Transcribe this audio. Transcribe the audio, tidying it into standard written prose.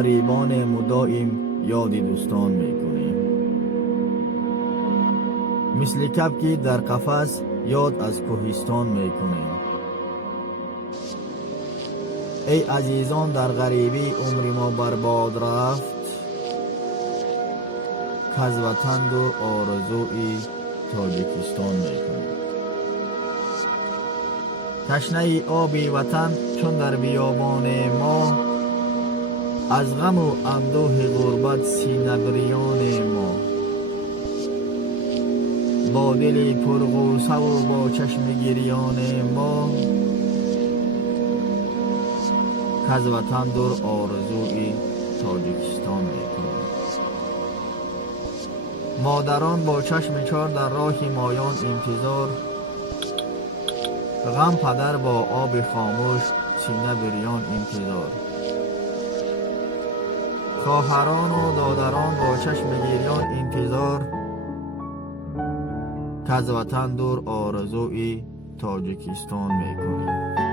غریبان مدائم یاد دوستان میکنیم. مثل کبکی در قفس یاد از کوهستان میکنیم. ای عزیزان در غریبی عمر ما برباد رفت، کز وطن دور آرزوی تاجیکستان میکنیم. تشنه آبی وطن چون در بیابان ما، از غم و اندوه غربت سینه بریان ما. با دل پرغوصه و با چشم گریان ما، کز وطن دور آرزوی تاجیکستان میکنیم. مادران با چشم چار در راه مایان انتظار، غم پدر با آب خاموش سینه بریان انتظار. خواهران و دادران با چشم گریان انتظار، کز وطن دور آرزوی تاجیکستان میکنیم.